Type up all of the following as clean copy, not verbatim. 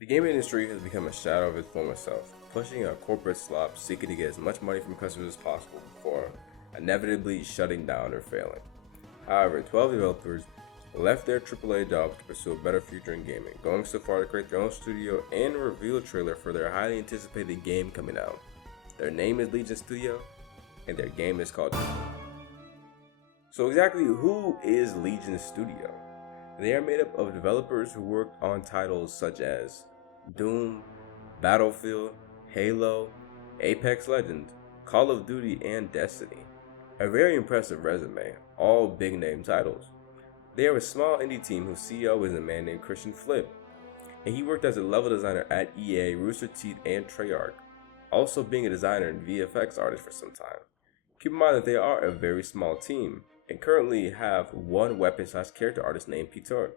The gaming industry has become a shadow of its former self, pushing a corporate slop seeking to get as much money from customers as possible before inevitably shutting down or failing. However, 12 developers left their AAA jobs to pursue a better future in gaming, going so far to create their own studio and reveal a trailer for their highly anticipated game coming out. Their name is Legion Studio, and their game is called So exactly who is Legion Studio? They are made up of developers who worked on titles such as Doom, Battlefield, Halo, Apex Legends, Call of Duty, and Destiny. A very impressive resume, all big name titles. They are a small indie team whose CEO is a man named Christian Flip, and he worked as a level designer at EA, Rooster Teeth, and Treyarch, also being a designer and VFX artist for some time. Keep in mind that they are a very small team, and currently have one weapon/character artist named Peter.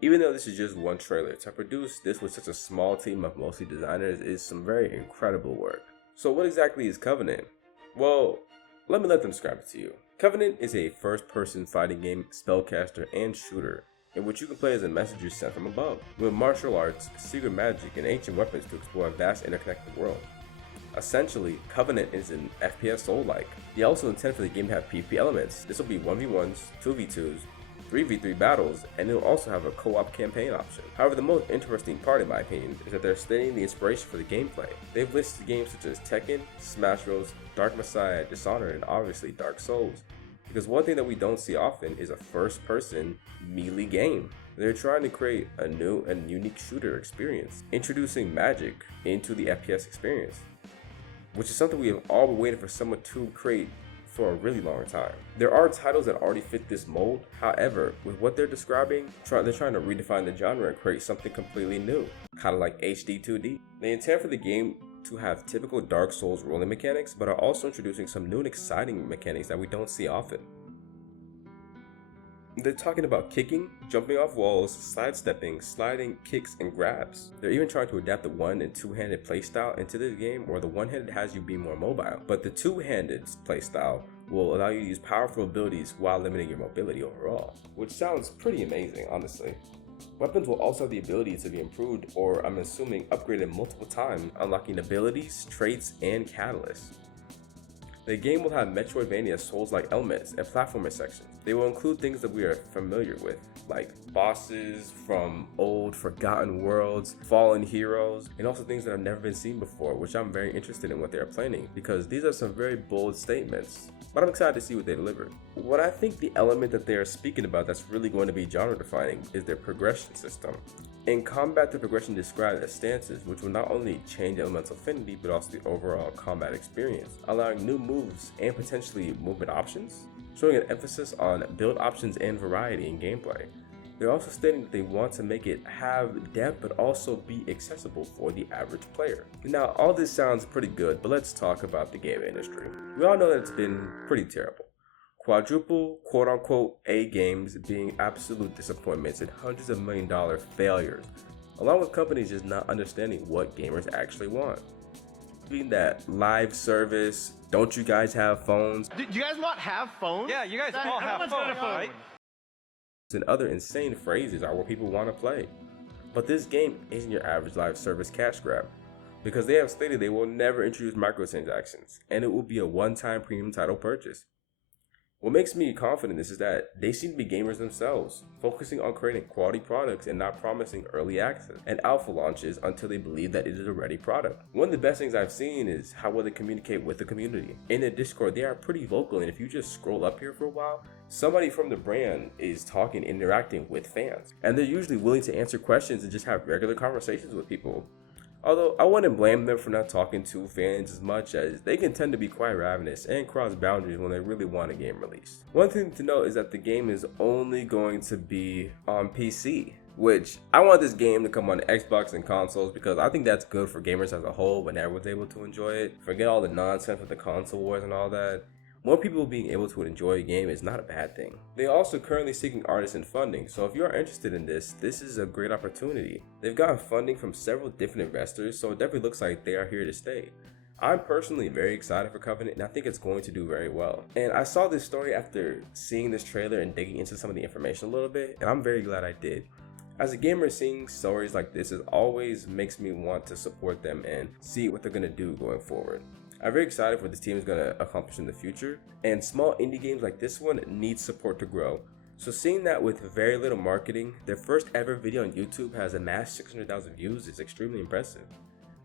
Even though this is just one trailer, to produce this with such a small team of mostly designers is some very incredible work. So what exactly is Covenant? Well, let them describe it to you. Covenant is a first-person fighting game, spellcaster, and shooter, in which you can play as a messenger sent from above, with martial arts, secret magic, and ancient weapons to explore a vast interconnected world. Essentially, Covenant is an FPS Soul-like. They also intend for the game to have PvP elements. This will be 1v1s, 2v2s, 3v3 battles, and it will also have a co-op campaign option. However, the most interesting part, in my opinion, is that they're stating the inspiration for the gameplay. They've listed games such as Tekken, Smash Bros, Dark Messiah, Dishonored, and obviously Dark Souls. Because one thing that we don't see often is a first-person melee game. They're trying to create a new and unique shooter experience, introducing magic into the FPS experience, which is something we have all been waiting for someone to create for a really long time. There are titles that already fit this mold. However, with what they're describing, they're trying to redefine the genre and create something completely new, kind of like HD 2D. They intend for the game to have typical Dark Souls rolling mechanics, but are also introducing some new and exciting mechanics that we don't see often. They're talking about kicking, jumping off walls, sidestepping, sliding, kicks, and grabs. They're even trying to adapt the one- and two-handed playstyle into this game, where the one-handed has you be more mobile, but the two-handed playstyle will allow you to use powerful abilities while limiting your mobility overall, which sounds pretty amazing, honestly. Weapons will also have the ability to be improved, or I'm assuming upgraded multiple times, unlocking abilities, traits, and catalysts. The game will have Metroidvania Souls-like elements and platformer sections. They will include things that we are familiar with, like bosses from old forgotten worlds, fallen heroes, and also things that have never been seen before, which I'm very interested in what they are planning, because these are some very bold statements, but I'm excited to see what they deliver. What I think the element that they are speaking about that's really going to be genre defining is their progression system. In combat, the progression described as stances, which will not only change elemental affinity, but also the overall combat experience, allowing new moves and potentially movement options, showing an emphasis on build options and variety in gameplay. They're also stating that they want to make it have depth, but also be accessible for the average player. Now, all this sounds pretty good, but let's talk about the game industry. We all know that it's been pretty terrible. Quadruple quote-unquote A games being absolute disappointments and hundreds of $1 million failures, along with companies just not understanding what gamers actually want. Being that live service, don't you guys have phones? Do you guys not have phones? Yeah, you guys all have phones, right? And other insane phrases are what people want to play. But this game isn't your average live service cash grab, because they have stated they will never introduce microtransactions, and it will be a one-time premium title purchase. What makes me confident in this is that they seem to be gamers themselves, focusing on creating quality products and not promising early access and alpha launches until they believe that it is a ready product. One of the best things I've seen is how well they communicate with the community. In their Discord, they are pretty vocal, and if you just scroll up here for a while, somebody from the brand is talking, interacting with fans. And they're usually willing to answer questions and just have regular conversations with people. Although I wouldn't blame them for not talking to fans as much, as they can tend to be quite ravenous and cross boundaries when they really want a game released. One thing to note is that the game is only going to be on PC, which I want this game to come on Xbox and consoles, because I think that's good for gamers as a whole when everyone's able to enjoy it. Forget all the nonsense with the console wars and all that. More people being able to enjoy a game is not a bad thing. They are also currently seeking artists and funding, so if you are interested in this is a great opportunity. They've gotten funding from several different investors, so it definitely looks like they are here to stay. I'm personally very excited for Covenant, and I think it's going to do very well. And I saw this story after seeing this trailer and digging into some of the information a little bit, and I'm very glad I did. As a gamer, seeing stories like this always makes me want to support them and see what they're going to do going forward. I'm very excited for what this team is going to accomplish in the future, and small indie games like this one need support to grow. So seeing that with very little marketing, their first ever video on YouTube has amassed 600,000 views is extremely impressive.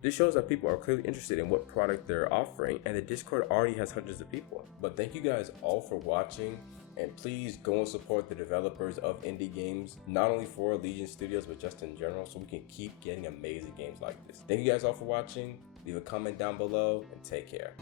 This shows that people are clearly interested in what product they're offering, and the Discord already has hundreds of people. But thank you guys all for watching, and please go and support the developers of indie games, not only for Legion Studios, but just in general, so we can keep getting amazing games like this. Thank you guys all for watching. Leave a comment down below, and take care.